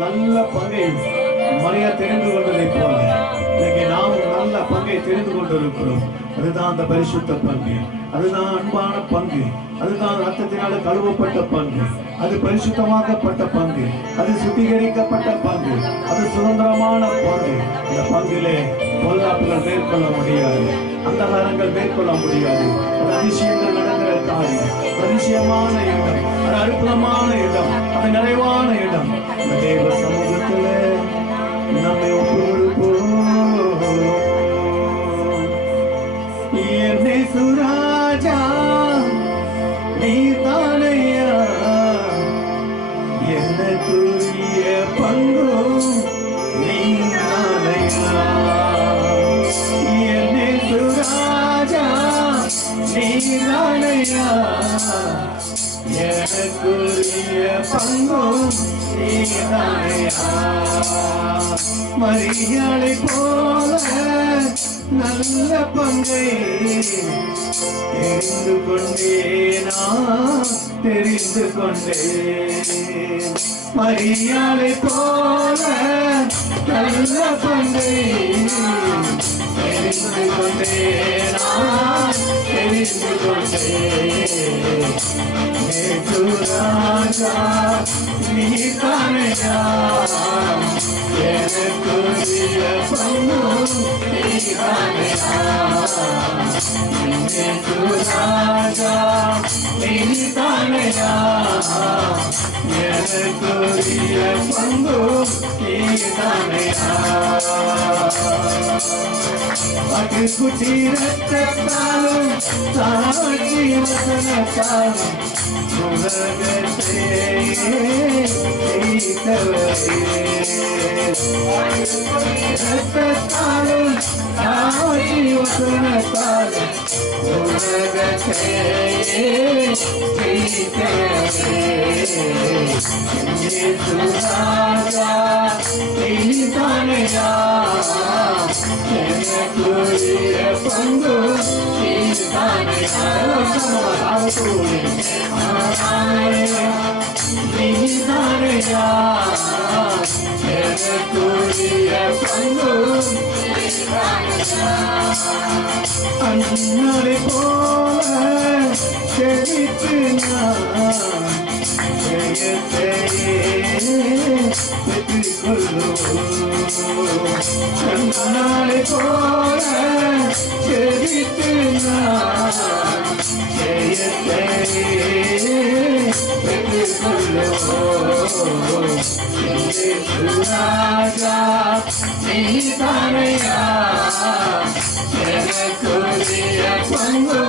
நல்ல பங்கை மரியா தெரிந்து கொண்டதை போல இன்னைக்கு நாம் நல்ல பங்கை தெரிந்து கொண்டிருக்கிறோம். அதுதான் அந்த பரிசுத்த பங்கு, அதுதான் அன்பான பங்கு, அதுதான் ரத்தத்தினால கழுவப்பட்ட பங்கு, அது பரிசுத்தமாக்கப்பட்ட பங்கு, அது சுத்திகரிக்கப்பட்ட பங்கு, அது சுதந்திரமான பங்கு. இந்த பங்கிலே பொல்லாப்புகள் மேற்கொள்ள முடியாது, அந்தகாரங்கள் மேற்கொள்ள முடியாது. அது அதிசயங்கள் நடக்கிற காரியம், அதிசயமான இடம், அது அற்புதமான இடம், அது நிறைவான இடம். இந்த தேவ சமூகத்துல நம்மை ஒப்பு கொடுப்போம். என்னை சுராஜா நீதானையா, எனக்குரிய பங்கும் நீதானையா. என்னை சுராஜா நீதானையா, எனக்குரிய பங்கும் நீதானையா. மரியாதை போல நல்ல பங்கை தெரிந்து கொண்டேனா, தெரிந்து கொண்டேன். மரியாதை போல நல்ல பங்கை தெரிந்து கொண்டேனா, தெரிந்து கொண்டேன். ராஜா நீ தானையா, எனக்குரிய பங்கும் நீதானையா. ராஜா நீ தானையா, எனக்குரிய பங்கும் நீதானையா. பட்டுக்குட்டி ரத்தத்தாலும் சாட்சி வசனத்தாலும் உலகத்தை ரத்தத்தாலும் சாட்சி வசனத்தாலும் உலகத்தை ராஜா நீதானையா, எனக்குரிய பங்கு நீதானையா. நீதானையா, எனக்குரிய பங்கு அன்னரை போல செழித்து நான் ஜெயத்தையே பெற்றுக்கொள்ளுவோம். அன்னரை போல செழித்து நான் ஜெயத்தையே பெற்றுக்கொள்ளுவோம். ராஜா நீதானையா, எனக்குரிய பங்கு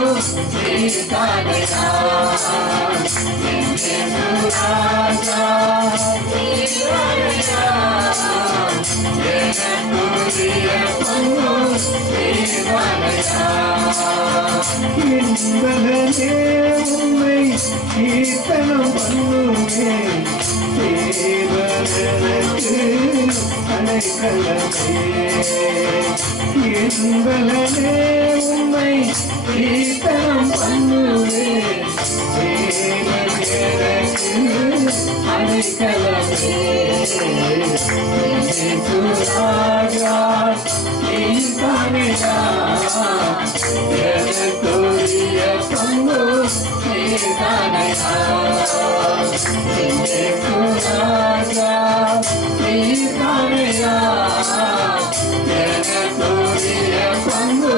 நீதானையா. ராஜா நீதானையா, எனக்குரிய பங்கு நீதானையா. இன்பலனே உம்மை கீர்த்தனம் பண்ணுவேன், தேவனுக்கு அடைக்கலமே. இன்பலனே உம்மை கீர்த்தனம் பண்ணுவேன், தேவனுக்கு அடைக்கலமே. ராஜா நீதானையா, எனக்குரிய பங்கு நீதானையா. ராஜா நீதானையா, எனக்குரிய பங்கு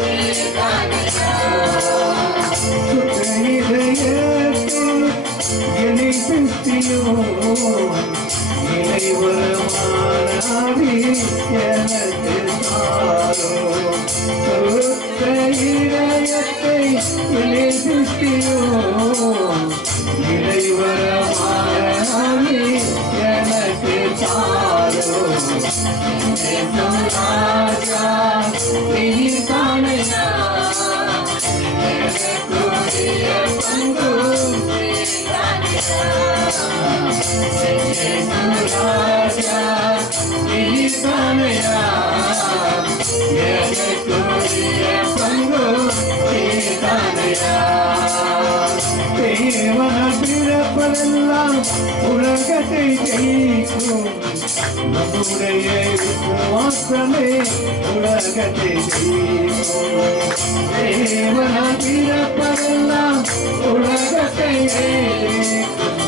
நீதானையா. என்னை திருப்தியோ இறைவரமானாவி எனக்கு தாரோ. இதயத்தை என்னை திருப்தியோ இறைவரமானாவி எனக்கு தாரோ. ராஜா நீதானையா, எனக்குரிய பங்கு நீதானையா. ராஜா நீதானையா, எனக்குரிய பங்கு நீதானையா. தேவன பிறப்பதெல்லாம் உலகத்தை ஜெயிக்கும் நம்முடைய விசுவாசமே உலகத்தை ஜெயிக்கும் தேவனால் பிறப்பதெல்லாம் உலகத்தை ஜெயிக்கும்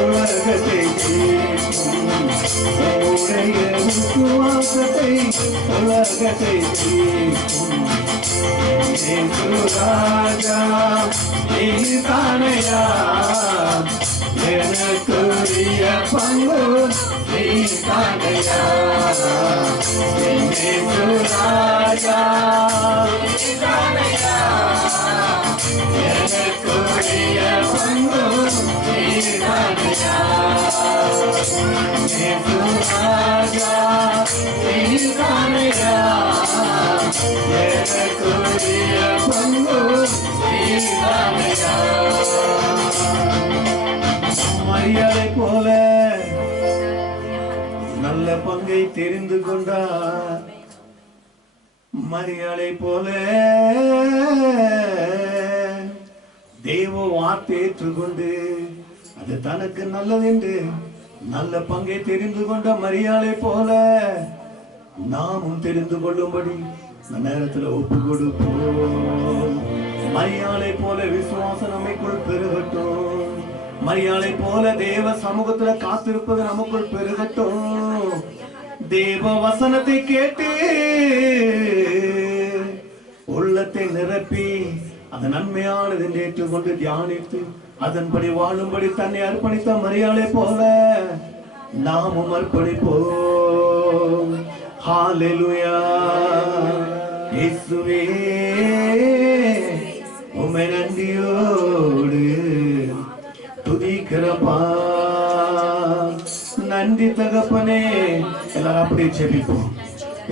உலகத்தை ஜெயிக்கும் நம்முடைய விசுவாசத்தை உலகத்தை ஜெயிக்கும் ராஜா நீதானையா எனக்குரிய பங்கு நீதானையா ராஜா நீதானையா எனக்குரிய பங்கு நீதானையா ராஜா நீதானையா எனக்குரிய பங்கு நீதானையா மரியாதை போல நல்ல பங்கை தெரிந்து கொண்டார் மரியாதை போல தேவ வார்த்தை ஏற்றுக்கொண்டு அது தனக்கு நல்லதென்று நல்ல பங்கை தெரிந்து கொண்ட மரியாதை போல நாமும் தெரிந்து கொள்ளும்படி இந்த நேரத்தில் ஒப்பு கொடுப்போம் மரியாதை போல விசுவாசம் நமக்குள் பெருகட்டும் மரியாதை போல தேவ சமூகத்துல காத்திருப்பது நமக்குள் பெருகட்டும் தேவ வசனத்தை கேட்டு உள்ளத்தை நிரப்பி அது நன்மையானது என்று ஏற்றுக்கொண்டு தியானித்து அதன்படி வாழும்படி தன்னை அர்ப்பணித்த மரியாதை போல நாமும் அர்ப்பணிப்போம் ஹalleluya இயேசுவே உம்மை நன்றியோடு துதிக்கிறப்பா நன்றி தகப்பனே எல்லாரும் அப்படியே ஜெபிப்போம்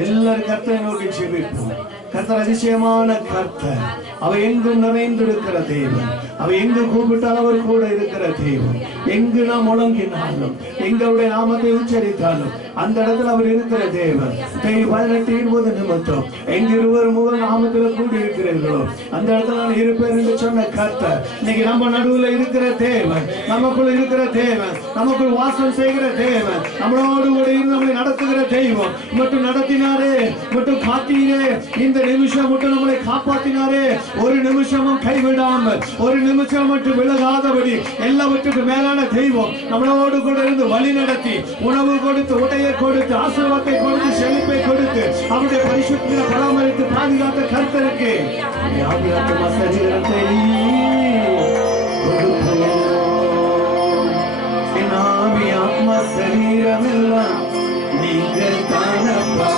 எல்லாரும் கர்த்தரை நோக்கி ஜெபிப்போம் கர்த்தர் அதிசயமான கர்த்தர் அவர் எங்கும் நிறைந்திருக்கிற தேவன் அவர் எங்கு கூப்பிட்டால் அவர் கூட இருக்கிற தேவன் எங்கு நாம் முழங்கினாலும் எங்களுடைய நாமத்தை உச்சரித்தாலும் அந்த இடத்துல அவர் இருக்கிற தேவன் 18-20 நிமித்தம் எங்க இருவர் மூவர் நாமத்தில் கூடி இருக்கிறீர்களோ அந்த இடத்துல நான் இருப்பேன் என்று சொன்ன கர்த்தர் இன்னைக்கு நம்ம நடுவில் இருக்கிற தேவன் நமக்குள் இருக்கிற தேவன் நமக்குள் வாசம் செய்கிற தேவன் நம்மளோடு கூட இருந்து நம்மளை நடத்துகிற தெய்வம் மட்டும் நடத்தினாரே மட்டும் காத்தீரே இந்த நிமிஷம் மட்டும் நம்மளை காப்பாற்றினாரே ஒரு நிமிஷமும் கைவிடாமல் ஒரு நிமிஷம் மட்டும் விலகாதபடி எல்லாவற்றுக்கும் மேலான தெய்வம் நம்மளோடு கூட இருந்து வழி நடத்தி உணவு கொடுத்து உடைய கொடுத்து ஆசீர்வாதத்தை கொடுத்து செழிப்பை கொடுத்து அவருடைய பரிசுத்தத்தை பராமரித்து பாதுகாத்த கர்த்தருக்கு சரீரத்தை ஆத்மா சரீரம் எல்லாம் நீங்கள் தானப்பா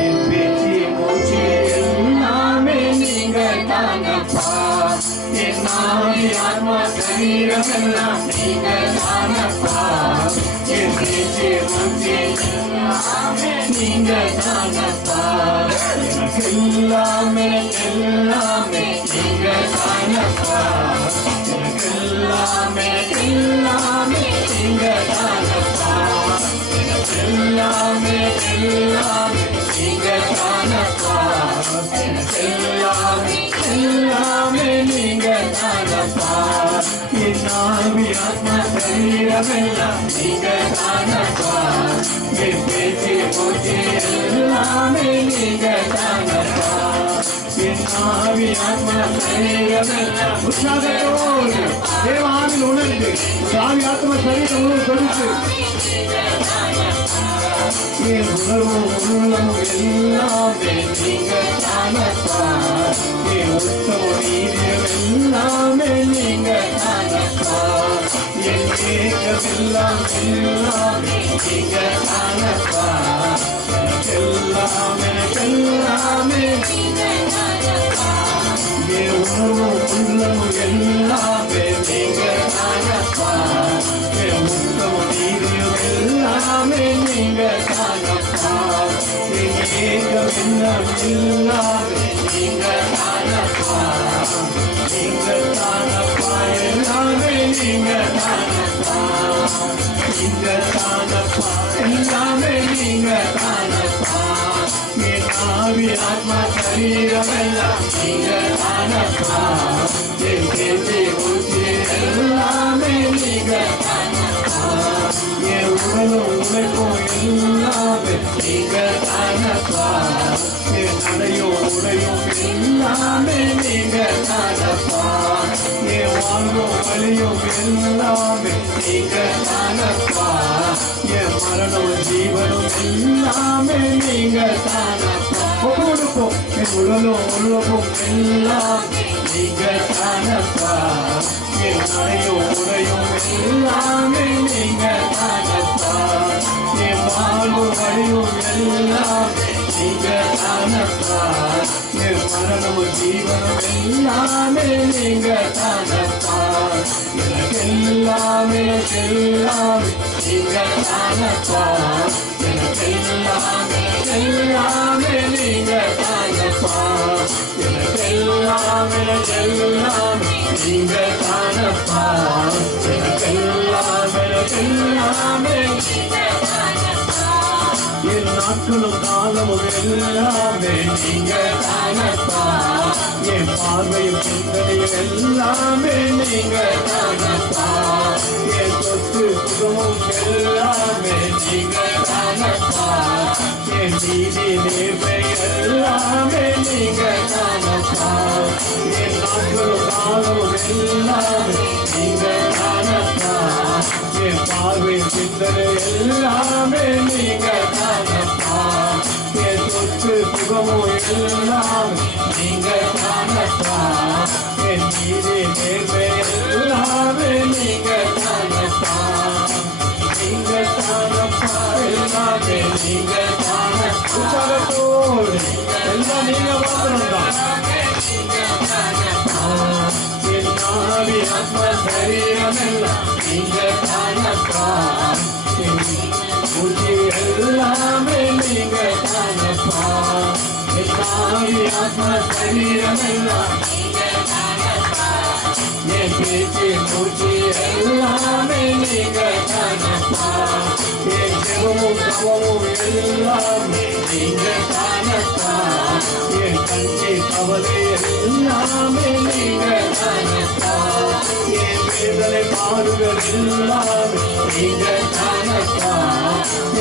என் பேச்சு மூச்சு எல்லாமே நீங்கள் தானப்பா என் ஆத்மா சரீரம் எல்லாம் நீங்கள் தானப்பா என் பேச்சு மூச்சு எல்லாமே நீங்கள் தானப்பா எனக்கு எல்லாமே எல்லாமே நீங்கள் தானப்பா எனக்கு எல்லாமே எல்லாமே நீங்கள் தானப்பா எனக்கு எல்லாமே எல்லாமே நீங்கள் தானப்பா எனக்கு எல்லாமே எல்லாமே நீங்கள் தானப்பா என் ஆவி ஆத்மா சரீரம் எல்லாம் நீங்கள் தானப்பா என் பேச்சு மூச்சு எல்லாமே நீங்கள் தானப்பா என் ஆவி ஆத்மா சரீரம் எல்லாம் உற்சாகத்தோடு தேவாவில் உணர்ந்து ஆவி ஆத்மா சரீரம் கொடுத்து என் உணர்வும் உள்ளமும் எல்லாமே நீங்கள் தானப்பா என் உத்தமம் நீதியம் எல்லாமே நீங்கள் தானப்பா என் ஏக்கம் எல்லாம் எல்லாமே நீங்கள் தானப்பா எல்லாமே எல்லாமே என் உணர்வும் உள்ளமும் எல்லாமே நீங்கள் தானப்பா என் உத்தமம் நீதியம் எல்லாமே நீங்கள் தானப்பா என் ஏக்கம் எல்லாம் எல்லாமே நீங்கள் தானப்பா நீங்கள் தானப்பா எல்லாமே நீங்கள் தானப்பா நீங்கள் தானப்பா எல்லாமே நீங்கள் தானப்பா என் ஆவி ஆத்மா சரீரம் எல்லாம் நீங்கள் தானப்பா என் பேச்சு மூச்சு எல்லாமே உலகம் எல்லாமே நீங்க தானப்பா. என் மரணம் ஜீவனும் எல்லாமே நீங்க தானப்பா. கொடுப்போம் என் உலகம் எல்லாம் நீங்க தானப்பா. என் நடையும் உடையும் எல்லாமே நீங்க தானப்பா. என் வாழ்வு வழியும் எல்லாம் நீங்க தானப்பா. என் மரணமும் ஜீவனும் எல்லாமே நீங்க தானப்பா. எனக்கு எல்லாமே எல்லாமே நீங்க தானப்பா. எனக்கு எல்லாமே எல்லாமே நீங்க தானப்பா. எனக்கு எல்லாமே எல்லாமே நீங்க தானப்பா. எனக்கு எல்லாமே எல்லாமே என் நாட்களும் காலமும் எல்லாமே நீங்க தானப்பா. என் பார்வையும் சிந்தனையும் எல்லாமே நீங்க தானப்பா. என் சொத்து சுகமும் எல்லாமே நீங்க தானப்பா. என் நீதி நேர்மை எல்லாமே நீங்க தானப்பா. என் நாட்களும் காலமும் எல்லாமே நீங்க தானப்பா. என் பார்வையும் சிந்தனை எல்லாமே நீங்க தானப்பா. என் சொத்து சுகமும் எல்லாமே நீங்க தானப்பா. என் நீதி நேர்மை எல்லாமே நீங்க தானப்பா. நீங்க தானப்பா. எல்லாமே நீங்க தானப்பா. எல்லாம் நீங்க மாத்திரம்தான். என் நாடி ஆத்ம சரீரம் எல்லாம் நீங்க தானப்பா. மூச்சு எல்லாமே நீங்க தானப்பா. என் நாடி ஆத்ம சரீரம் எல்லாம் என் பேச்சு மூச்சு எல்லாமே நீங்க தானப்பா. என் ஜெபமும் தவமும் எல்லாமே நீங்க தானப்பா. என் கண்ணி கவலை எல்லாமே நீங்க தானப்பா. என் வேதனை பாடுகள் எல்லாமே நீங்க தானப்பா.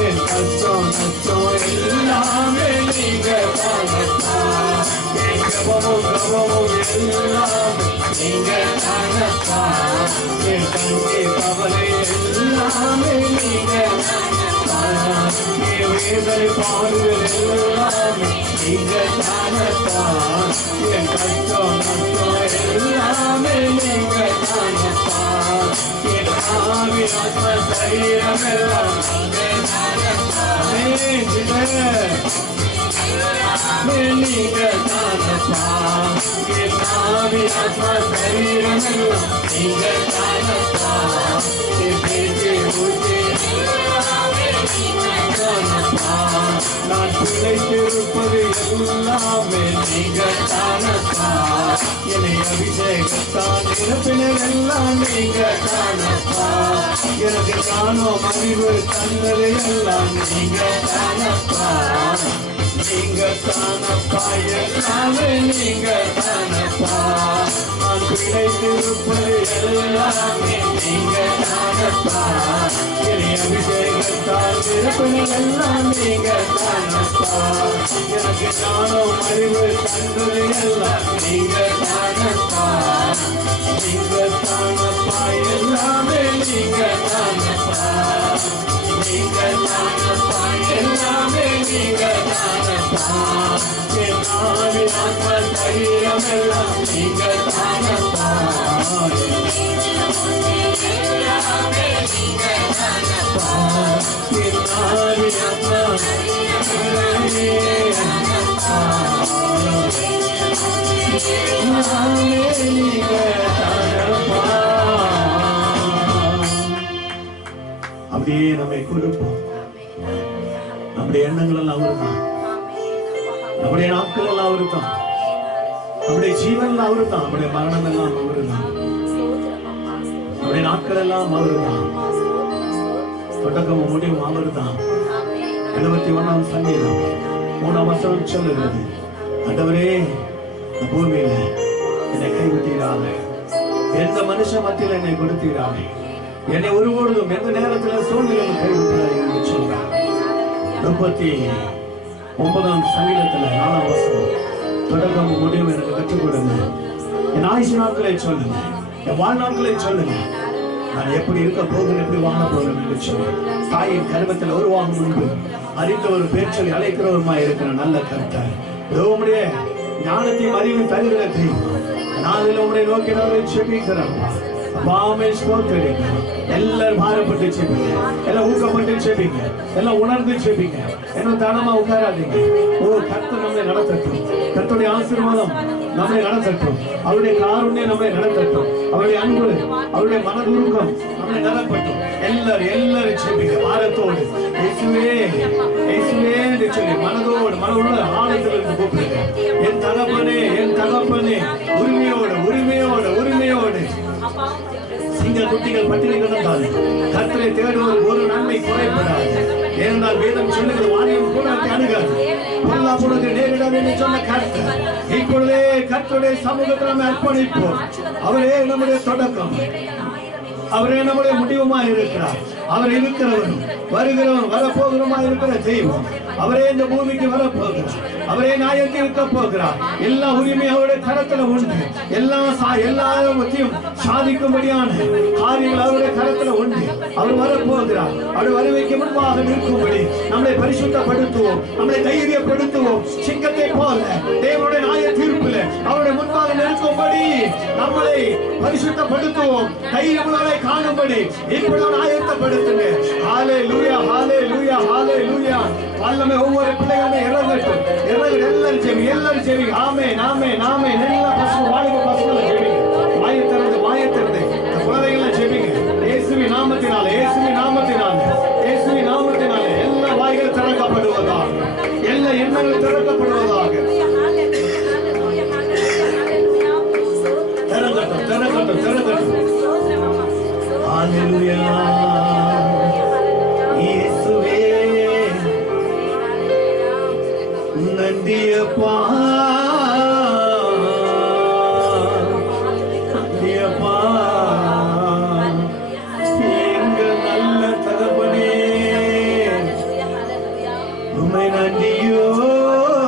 என் கஷ்டம் நஷ்டம் எல்லாமே நீங்க தானப்பா. என் ஜெபமும் தவமும் எல்லாமே நீங்க தானப்பா. என் கண்ணி கவலை எல்லாமே நீங்க தானப்பா. என் வேதனை பாடுகள் எல்லாமே நீங்க தானப்பா. என் கஷ்டம் நஷ்டம் எல்லாமே நீங்க தானப்பா. என் ஆவி ஆத்ம சரீரம் எல்லாம் நீங்க தானப்பா. நீங்க தானப்பா. என் ஆவி ஆத்ம சரீரம் எல்லாம் நீங்க தானப்பா. என் பேச்சு மூச்சு தானப்பா. நான் பிழைத்திருப்பது எல்லாமே நீங்க தானப்பா. என்னை அபிஷேகத்தான் நிரப்பினர் எல்லாம் நீங்க தானப்பா. எனக்கு ஞானம் அறிவு தந்தது எல்லாம் நீங்க தானப்பா. நீங்க தானப்பா. எல்லாமே நீங்க தானப்பா. நான் பிழைத்திருப்பது எல்லாமே நீங்க தானப்பா. என்னை அபிஷேகத்தால் நிரப்பினர் எல்லாம் நீங்க தானப்பா. எனக்கு ஞானம் அறிவு தந்தது எல்லாம் நீங்க தானப்பா. நீங்க தானப்பா. எல்லாமே நீங்க தானப்பா. நீங்க தானப்பா. எல்லாமே நீங்க தானப்பா. என் ஆவி ஆத்ம சரீரம் எல்லாம் நீங்க தானப்பா. என் ஆவி ஆத்ம அப்படியே நம்மை கொடுப்போம். நம்முடைய எண்ணங்கள் எல்லாம் அவருதான். நம்முடைய நாட்கள் எல்லாம் அவருதான். நம்முடைய ஜீவன் எல்லாம் அவருதான். நம்முடைய மரணம் எல்லாம் அவருதான். நம்முடைய நாட்கள் எல்லாம் அவருதான். தொடக்கமும் முடிவும் அவருதான். 71ஆம் சங்கீதம் 3ஆம் வசனம் சொல்லுகிறது, ஆண்டவரே இந்த பூமியில என்னை கைவிட்டீராக, எந்த மனுஷ மத்தியில் என்னை கொடுத்தீராக, என்னை ஒருபொழுதும் எந்த நேரத்தில் சூழ்நிலையில் கைவிட்டார்கள் என்று சொல்றார். 39ஆம் சங்கீதத்தில் 4ஆம் வசனம், தொடக்கமும் முடிவும் எனக்கு கற்றுக் கொடுங்க. என் ஆயுசு நாட்களை சொல்லுங்க, என் வாழ்நாட்களை சொல்லுங்க. நான் எப்படி இருக்க போகிறேன், எப்படி வாழ போகிறேன் என்று சொல்லி தாயின் கருவத்தில் உருவாகும் முன்பு அறிந்த ஒரு பேச்சலை அழைக்கிறவருமாய் இருக்கிற நல்ல கர்த்தர். உம்முடைய ஞானத்தையும் அறிவும் தருகிற தெய்வம். நாளில் உம்முடைய நோக்கினவரை செபிக்கிறோம். அப்பாமே ஸ்தோத்திரம். எல்லாரும் பாரப்பட்டு செபிங்க, எல்லாம் ஊக்கப்பட்டு செபிங்க, எல்லாம் உணர்ந்து செபிங்க. என்ன தானமா உட்காராதீங்க. ஓ கர்த்தர் நம்மை நடத்தட்டும். கர்த்தருடைய ஆசீர்வாதம் நம்மை நடத்தட்டும். அவருடைய காருண்யம் நம்மை நடத்தட்டும். அவருடைய அன்பு, அவருடைய மனதுருக்கம் நம்மை நடப்பட்டும். எல்லாரும் செபிங்க பாரத்தோடு. இயேசுவே இயேசுவே என்று சொல்லி மனதோடு மனவுள்ள ஆழத்திலிருந்து கூப்பிடுங்க. என் தகப்பனே, என் தகப்பனே, உரிமையோடு உரிமையோடு உரிமையோடு. சிங்க குட்டிகள் பட்டினி கிடந்தால் கர்த்தரை தேடுவது ஒரு நன்மை குறைபடாது. ஏனென்றால் வேதம் சொல்லுகிறது, வாரியம் கூட அணுகாது, பொல்லாப்புனக்கு நேரிடாது என்று சொன்ன கர்த்தர். இப்பொழுதே கர்த்தருடைய சமூகத்தில் நம்ம அர்ப்பணிப்போம். அவரே நம்முடைய தொடக்கம், அவரே நம்முடைய முடிவுமாய் இருக்கிறார். அவர் இருக்கிறவரும் வருகிறவரும் வரப்போகிறோமா இருக்கிற தெய்வம். அவரே இந்த பூமிக்கு வரப்போகிறார். அவரே நாயத்தில் இருக்க போகிறார். எல்லா உரிமையும் அவருடைய கரத்துல உண்டு. எல்லாத்தையும் சாதிக்கும்படியான காரியங்கள் அவருடைய கரத்துல உண்டு. அவர் வரப்போகிறார். அவர் வருவைக்கு முன்பாக நிற்கும்படி நம்மளை பரிசுத்தப்படுத்துவோம், நம்மளை தைரியப்படுத்துவோம். சிங்கத்தை போல தேவனுடைய நாய தீர்ப்பில் அவருடைய முன்பாக நிற்கும்படி நம்மளை பரிசுத்தப்படுத்துவோம். தைரியங்களை காணும்படி இப்பொழுது ஆயத்தப்படுத்துங்க. ஹல்லேலூயா, ஹல்லேலூயா, ஹல்லேலூயா. வல்லமை ஒவ்வொரு பிள்ளைகளுமே இறங்கட்டும். எல்லாரும் செவிங்க, எல்லாரும் செவிங்க. ஆமென், ஆமென், ஆமென். எல்லா பசங்க வாலிப பசங்களை செவிங்க. வாயத்திறந்து குழந்தைகளை செவிங்க. இயேசுவின் நாமத்தினாலே, இயேசுவின் நாமத்தினாலே, இயேசுவின் நாமத்தினாலே எல்லா வாய்கள் திறக்கப்படுவதாக, எல்லா எண்ணங்கள் திறக்கப்படுவதாக. திறக்கட்டும், திறக்கட்டும், திறக்கட்டும். ஹல்லேலூயா. இயேசுவே நந்தியப்பா, நந்தியப்பா, எங்கள் நல்ல தகப்பனே, உம்மை நன்றியோடு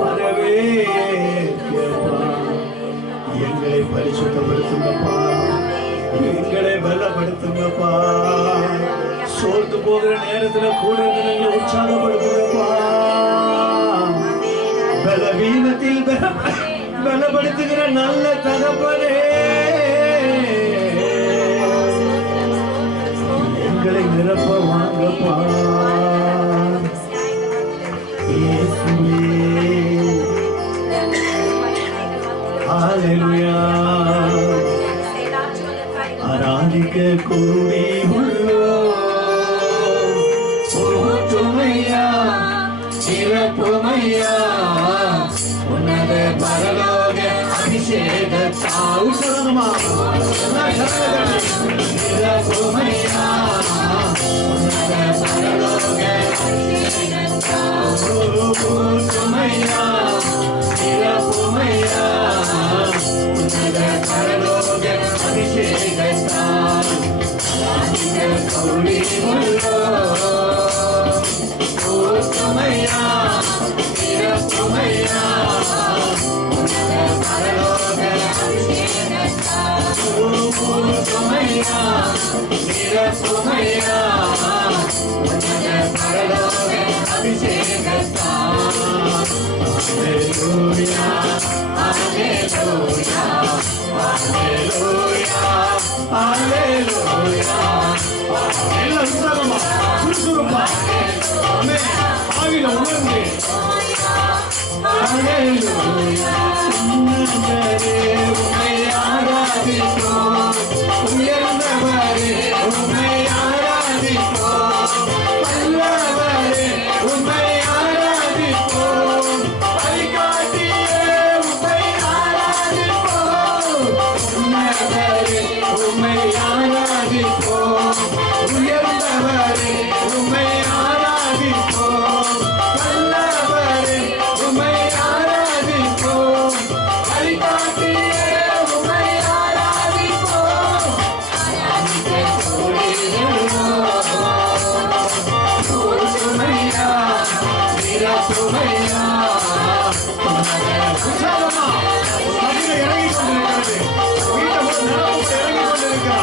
வரவேற்பா. எங்களை பரிசுத்தப்படுத்துங்கப்பா, எங்களை பலப்படுத்துங்கப்பா. சோர்ந்து போகிற நேரத்துல கூட எங்களை உற்சாகப்படுத்துங்கப்பா. பலவீனத்தில் பலப்படுத்துகிற நல்ல தகப்பனே, எங்களை நிரப்ப வாங்கப்பா. இயேசுவே ஹல்லேலூயா. ஆராதிக்க கூடி சிறப்புமையா உன்னத பரலோக அபிஷேகத்தால் சொல்லணுமா? சிறப்புமையா உன்னத பரலோக சிறப்புமையா, சிறப்புமையா உன்னத பரலோக அபிஷேகத்தால் கௌரி உள்ளோ. சிறப்புமையா, சிறப்புமையா உன்னத பரலோக அபிஷேகத்தால். சிறப்புமையா, சிறப்புமையா உன்னத பரலோக அபிஷேகத்தால். ஹல்லேலூயா, ஹல்லேலூயா, ஹல்லேலூயா, ஹல்லேலூயா. எல்லா உற்சாகமா சுறுசுறுப்பா ஆமென் ஆவில உணர்ந்து ஹல்லேலூயா. உன்னதரே உம்மை ஆராதிப்போம், உயர்ந்தவரே உம்மை ஆராதிப்போம், வல்லவரே உம்மை ஆராதிப்போம், வழிகாட்டியே உம்மை ஆராதிப்போம், உன்னதரே உம்மை ஆராதிப்போம், உயர்ந்தவரே உம்மை ஆராதிப்போம், வல்லவரே உம்மை ஆராதிப்போம், வழிகாட்டியே உம்மை ஆராதிப்போம். சிறப்புமையா, உற்சாகமா இறங்கி கொண்டிருக்கிறது. வீட்டை இறங்கி கொண்டிருக்கிறது.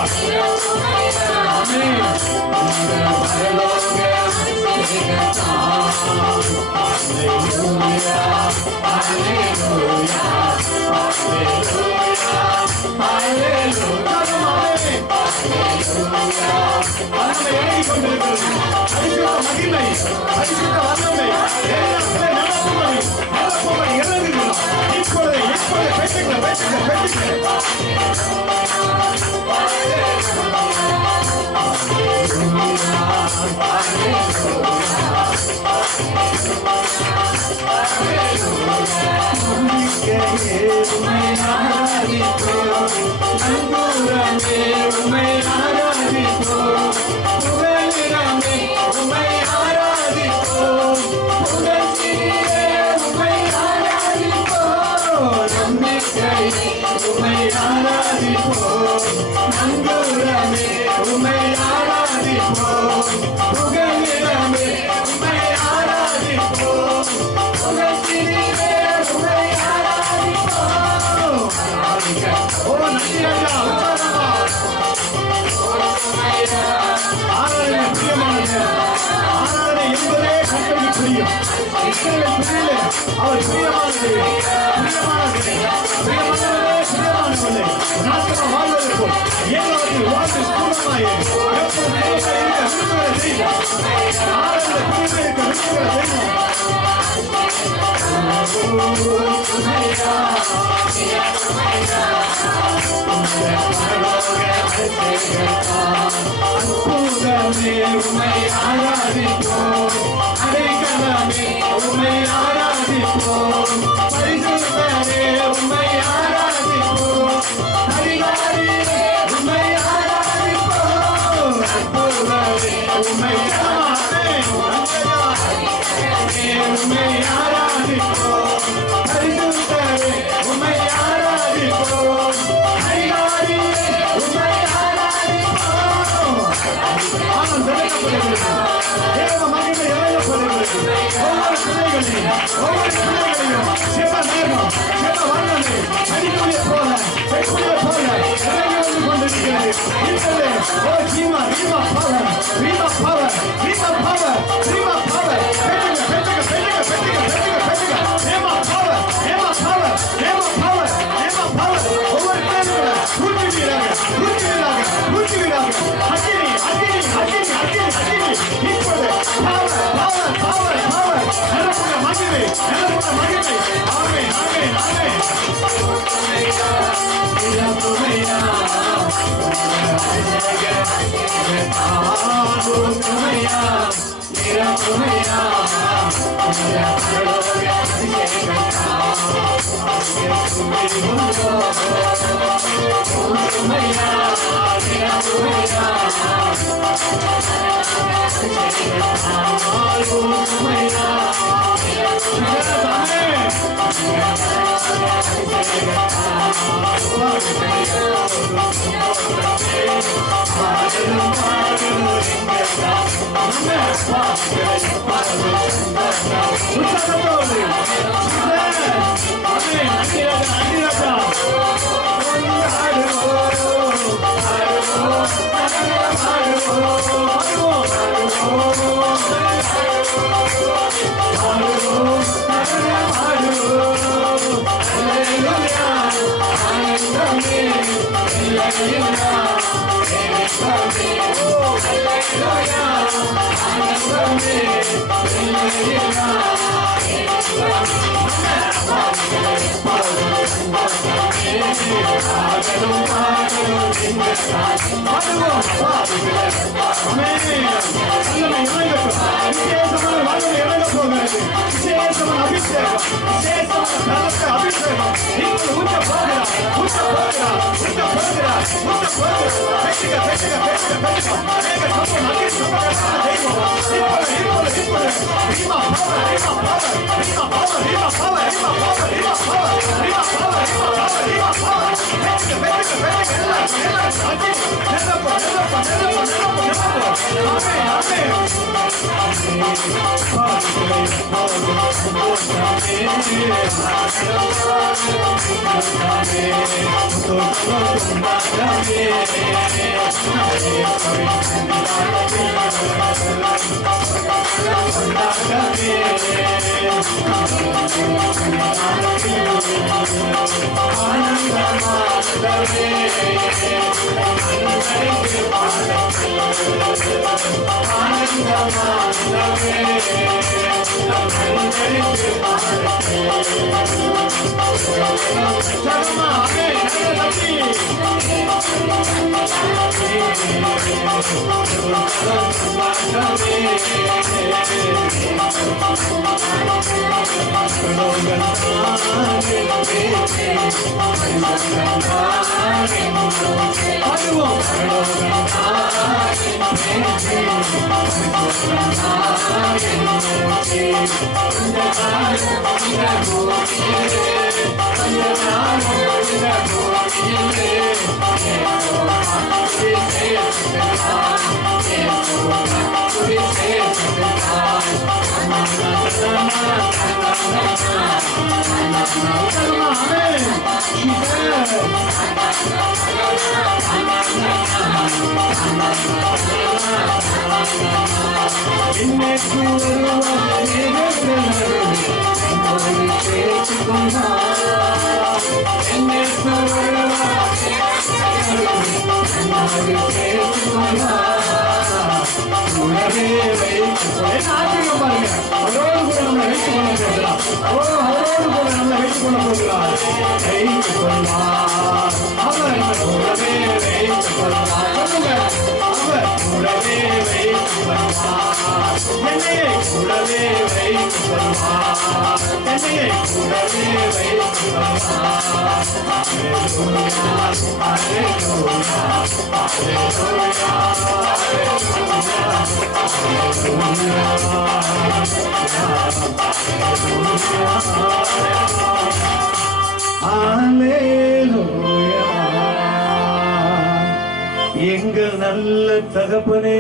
எங்கள் நல்ல தகப்பனே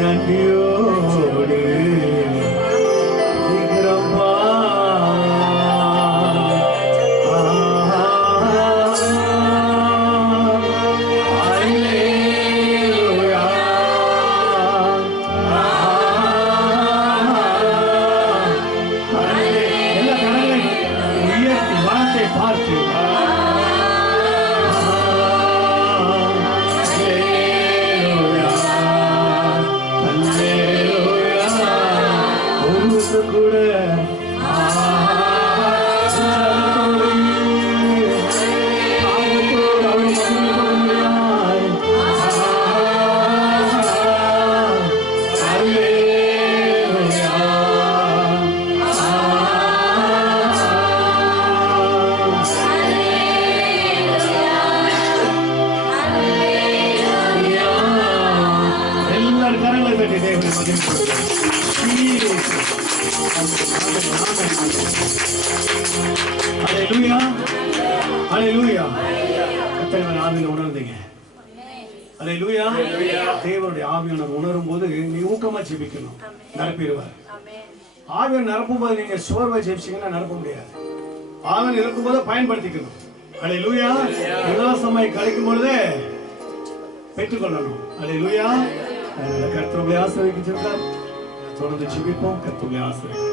நன்றியோடு தேவனுடைய ஆவியானவர் உணரும் போது நீ ஊக்கமா ஜெபிக்கணும், நிரப்பிடுவார். ஆவியானவர் நிரப்பும் போது நீங்க சோர்வை ஜெபிச்சீங்கன்னா நிரப்ப முடியாது. ஆவியானவர் இருக்கும் போது பயன்படுத்திக்கணும். அல்லேலூயா. இலவசமாய் கிடைக்கும் பொழுதே பெற்றுக்கொள்ளணும். அல்லேலூயா. கர்த்தர் உங்களை ஆசீர்வதிச்சிருக்கார். தொடர்ந்து ஜெபிப்போம். கர்த்தர் உங்களை ஆசீர்வதிப்பார்.